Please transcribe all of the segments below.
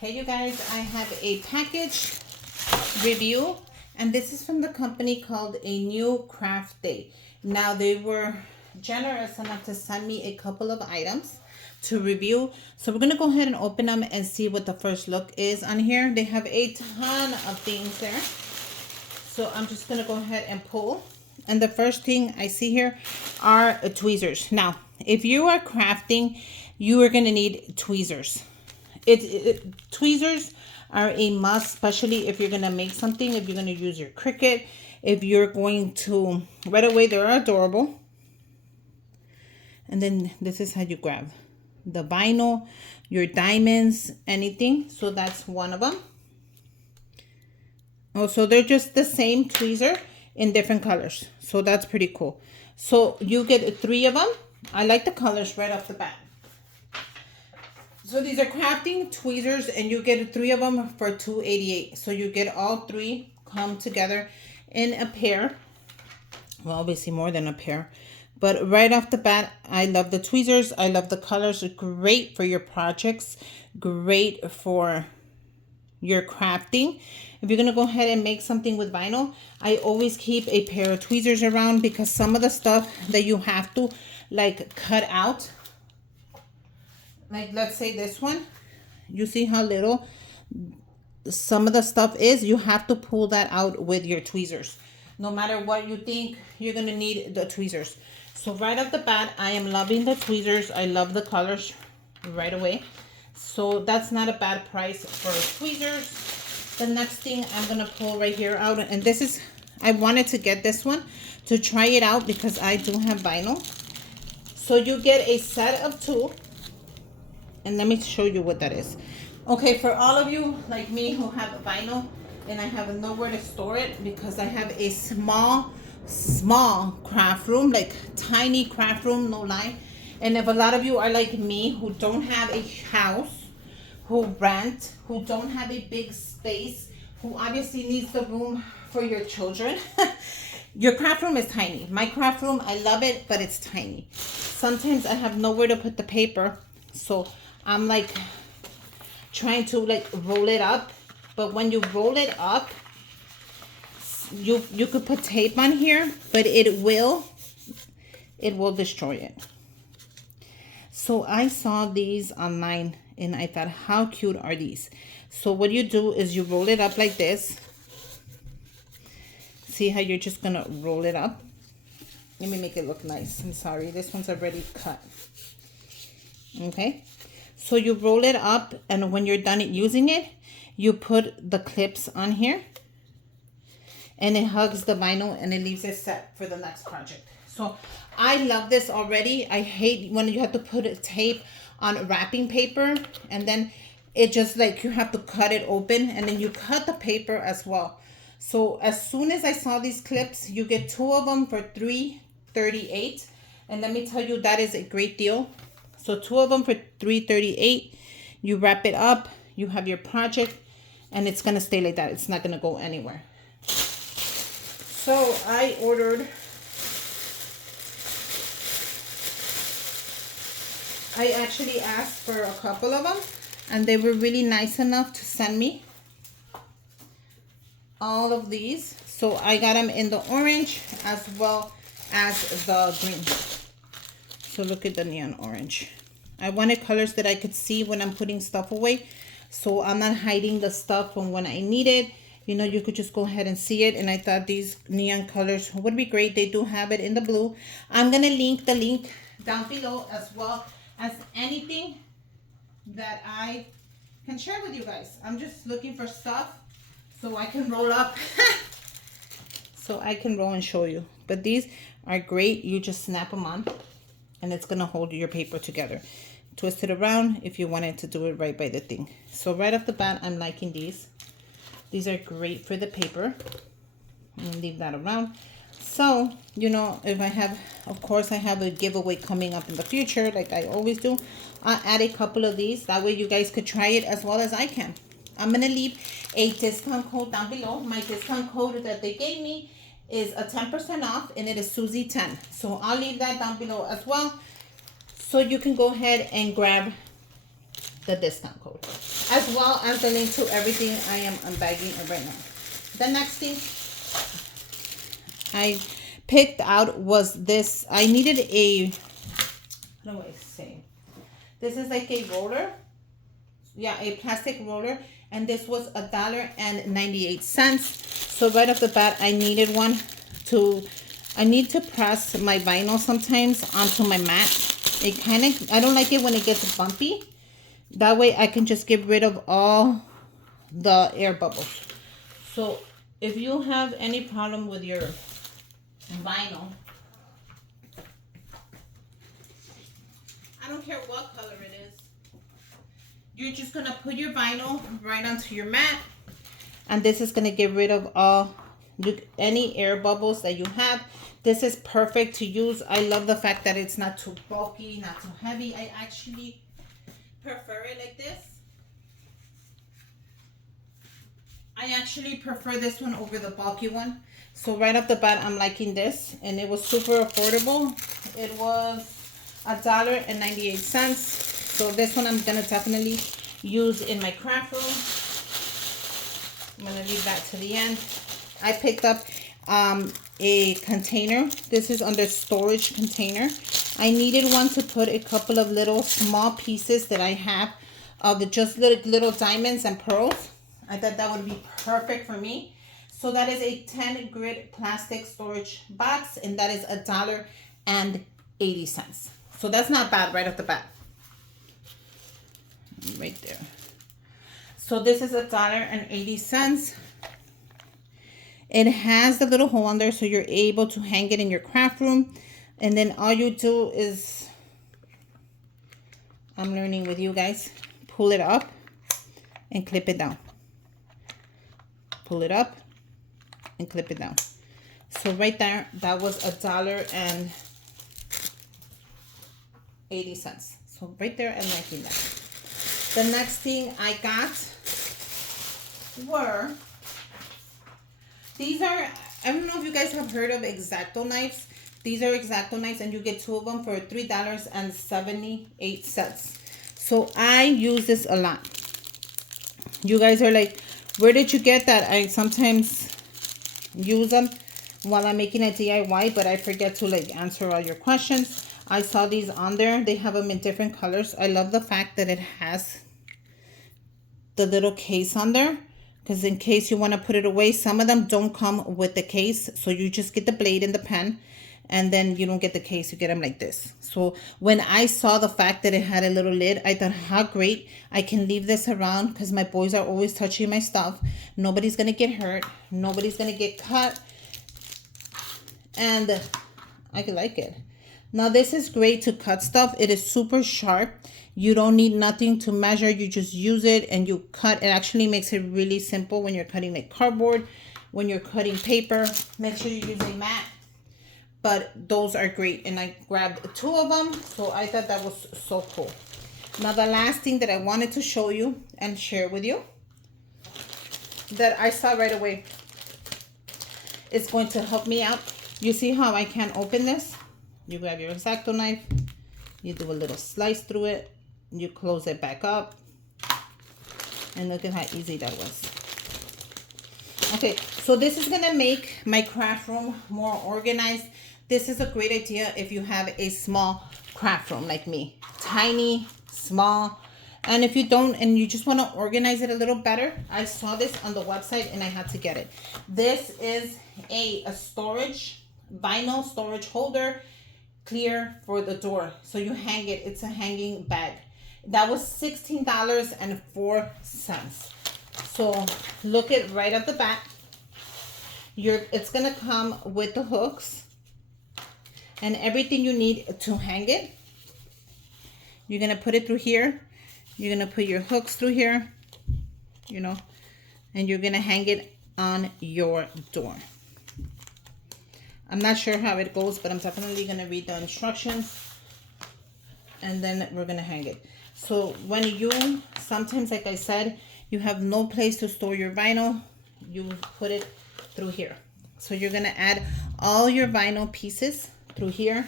Hey you guys, I have a package review, and this is from the company called A New Craft Day. Now they were generous enough to send me a couple of items to review, so we're gonna go ahead and open them and see what the first look is on here. They have a ton of things there, so I'm just gonna go ahead and pull. And the first thing I see here are tweezers. Now if you are crafting, you are gonna need tweezers. Tweezers are a must, especially if you're gonna make something, if you're gonna use your Cricut, if you're going to, right away, they're adorable. And then this is how you grab the vinyl, your diamonds, anything. So that's one of them. Oh, so they're just the same tweezer in different colors. So that's pretty cool. So you get 3 of them. I like the colors right off the bat. So these are crafting tweezers, and you get 3 of them for $2.88. So you get all 3 come together in a pair. Well, obviously more than a pair. But right off the bat, I love the tweezers. I love the colors. Great for your projects. Great for your crafting. If you're going to go ahead and make something with vinyl, I always keep a pair of tweezers around, because some of the stuff that you have to like cut out, like let's say this one, you see how little some of the stuff is. You have to pull that out with your tweezers. No matter what you think, you're gonna need the tweezers. So right off the bat, I am loving the tweezers. I love the colors right away. So that's not a bad price for tweezers. The next thing I'm gonna pull right here out, and this is, I wanted to get this one to try it out because I do have vinyl. So you get a set of 2. And let me show you what that is. Okay, for all of you like me who have vinyl and I have nowhere to store it, because I have a small craft room, like tiny craft room, no lie. And if a lot of you are like me who don't have a house, who rent, who don't have a big space, who obviously needs the room for your children, your craft room is tiny. My craft room, I love it, but it's tiny. Sometimes I have nowhere to put the paper, so I'm like trying to like roll it up. But when you roll it up, you could put tape on here, but it will destroy it. So I saw these online and I thought, how cute are these? So what you do is you roll it up like this. See how you're just gonna roll it up? Let me make it look nice. I'm sorry, this one's already cut. Okay, so you roll it up, and when you're done using it, you put the clips on here, and it hugs the vinyl and it leaves it set for the next project. So I love this already. I hate when you have to put a tape on wrapping paper, and then it just like you have to cut it open, and then you cut the paper as well. So as soon as I saw these clips, you get 2 of them for $3.38, and let me tell you, that is a great deal. So 2 of them for $3.38. You wrap it up, you have your project, and it's gonna stay like that. It's not gonna go anywhere. So I ordered, I actually asked for a couple of them, and they were really nice enough to send me all of these. So I got them in the orange as well as the green. So look at the neon orange. I wanted colors that I could see when I'm putting stuff away, so I'm not hiding the stuff from when I need it. You know, you could just go ahead and see it. And I thought these neon colors would be great. They do have it in the blue. I'm gonna link the link down below, as well as anything that I can share with you guys. I'm just looking for stuff so I can roll up so I can roll and show you. But these are great. You just snap them on, and it's gonna hold your paper together. Twist it around if you wanted to do it right by the thing. So right off the bat, I'm liking these. These are great for the paper. I'm gonna leave that around. So, you know, if I have, of course, I have a giveaway coming up in the future, like I always do. I'll add a couple of these. That way you guys could try it as well as I can. I'm gonna leave a discount code down below. My discount code that they gave me is a 10% off, and it is Susie10. So I'll leave that down below as well, so you can go ahead and grab the discount code, as well as the link to everything I am unbagging right now. The next thing I picked out was this. I needed a, how do I say? This is like a roller. Yeah, a plastic roller. And this was $1.98. So right off the bat, I needed one I need to press my vinyl sometimes onto my mat. It kind of, I don't like it when it gets bumpy. That way I can just get rid of all the air bubbles. So if you have any problem with your vinyl, I don't care what color it is, you're just gonna put your vinyl right onto your mat, and this is gonna get rid of all any air bubbles that you have. This is perfect to use. I love the fact that it's not too bulky, not too heavy. I actually prefer it like this. I actually prefer this one over the bulky one. So right off the bat, I'm liking this, and it was super affordable. It was $1.98. So this one I'm gonna definitely use in my craft room. I'm gonna leave that to the end. I picked up a container. This is under storage container. I needed one to put a couple of little small pieces that I have of the just little diamonds and pearls. I thought that would be perfect for me. So that is a 10 grit plastic storage box, and that is $1.80. So that's not bad right off the bat. Right there. So this is $1.80. It has the little hole under, so you're able to hang it in your craft room. And then all you do is, I'm learning with you guys, pull it up and clip it down. Pull it up and clip it down. So right there, that was $1.80. So right there, I'm liking that. The next thing I got were, these are, I don't know if you guys have heard of X-Acto knives. These are X-Acto knives, and you get 2 of them for $3.78. So I use this a lot. You guys are like, where did you get that? I sometimes use them while I'm making a DIY, but I forget to like answer all your questions. I saw these on there. They have them in different colors. I love the fact that it has the little case on there, because in case you want to put it away, some of them don't come with the case. So you just get the blade and the pen, and then you don't get the case. You get them like this. So when I saw the fact that it had a little lid, I thought, how great. I can leave this around because my boys are always touching my stuff. Nobody's going to get hurt. Nobody's going to get cut. And I like it. Now this is great to cut stuff. It is super sharp. You don't need nothing to measure. You just use it and you cut. It actually makes it really simple when you're cutting like cardboard, when you're cutting paper. Make sure you use a mat. But those are great. And I grabbed 2 of them. So I thought that was so cool. Now the last thing that I wanted to show you and share with you that I saw right away is going to help me out. You see how I can't open this? You grab your X-Acto knife, you do a little slice through it, you close it back up, and look at how easy that was. Okay, so this is gonna make my craft room more organized. This is a great idea if you have a small craft room like me. Tiny, small, and if you don't and you just want to organize it a little better, I saw this on the website and I had to get it. This is a storage, vinyl storage holder, clear for the door. So you hang it, it's a hanging bag. That was $16.04. So look at right at the back. It's gonna come with the hooks and everything you need to hang it. You're gonna put it through here. You're gonna put your hooks through here, you know, and you're gonna hang it on your door. I'm not sure how it goes, but I'm definitely gonna read the instructions and then we're gonna hang it. So when you, sometimes like I said, you have no place to store your vinyl, you put it through here. So you're gonna add all your vinyl pieces through here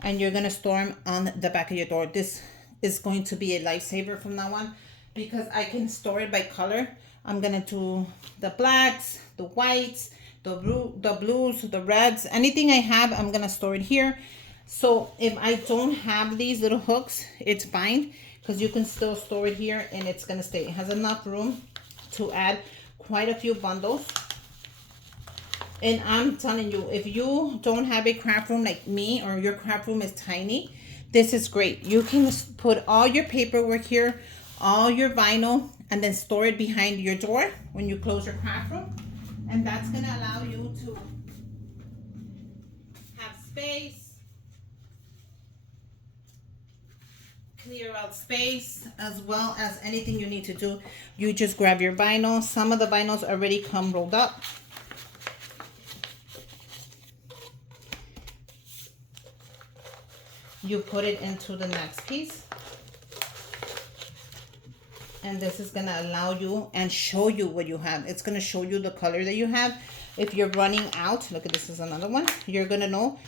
and you're gonna store them on the back of your door. This is going to be a lifesaver from now on. because I can store it by color. I'm gonna do the blacks, the whites, the blues, the reds, anything I have, I'm gonna store it here. So if I don't have these little hooks, it's fine, because you can still store it here and it's gonna stay. It has enough room to add quite a few bundles. And I'm telling you, if you don't have a craft room like me, or your craft room is tiny, this is great. You can put all your paperwork here, all your vinyl, and then store it behind your door when you close your craft room. And that's gonna allow you to have space, clear out space, as well as anything you need to do. You just grab your vinyl. Some of the vinyls already come rolled up. You put it into the next piece, and this is gonna allow you and show you what you have. It's gonna show you the color that you have. If you're running out, look at this, is another one. You're gonna know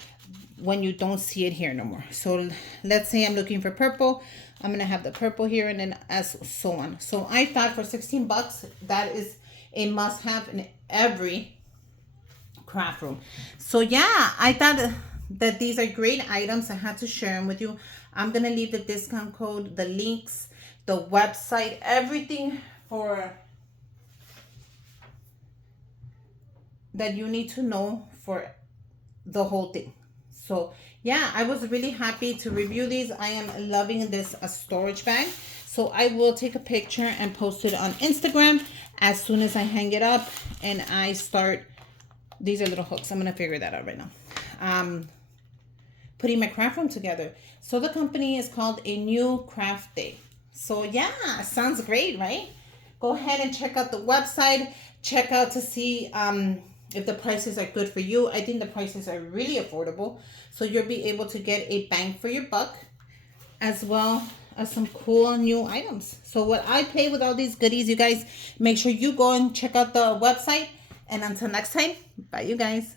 when you don't see it here no more. So let's say I'm looking for purple. I'm gonna have the purple here, and then as so on. So I thought for 16 bucks, that is a must-have in every craft room. So yeah, I thought that these are great items. I had to share them with you. I'm gonna leave the discount code, the links, the website, everything for that you need to know for the whole thing. So yeah, I was really happy to review these. I am loving this storage bag. So I will take a picture and post it on Instagram as soon as I hang it up and I start. These are little hooks. I'm gonna figure that out right now. Putting my craft room together. So the company is called A New Craft Day. So yeah, sounds great, right? Go ahead and check out the website. Check out to see if the prices are good for you. I think the prices are really affordable. So you'll be able to get a bang for your buck, as well as some cool new items. So what I pay with all these goodies, you guys, make sure you go and check out the website. And until next time, bye you guys.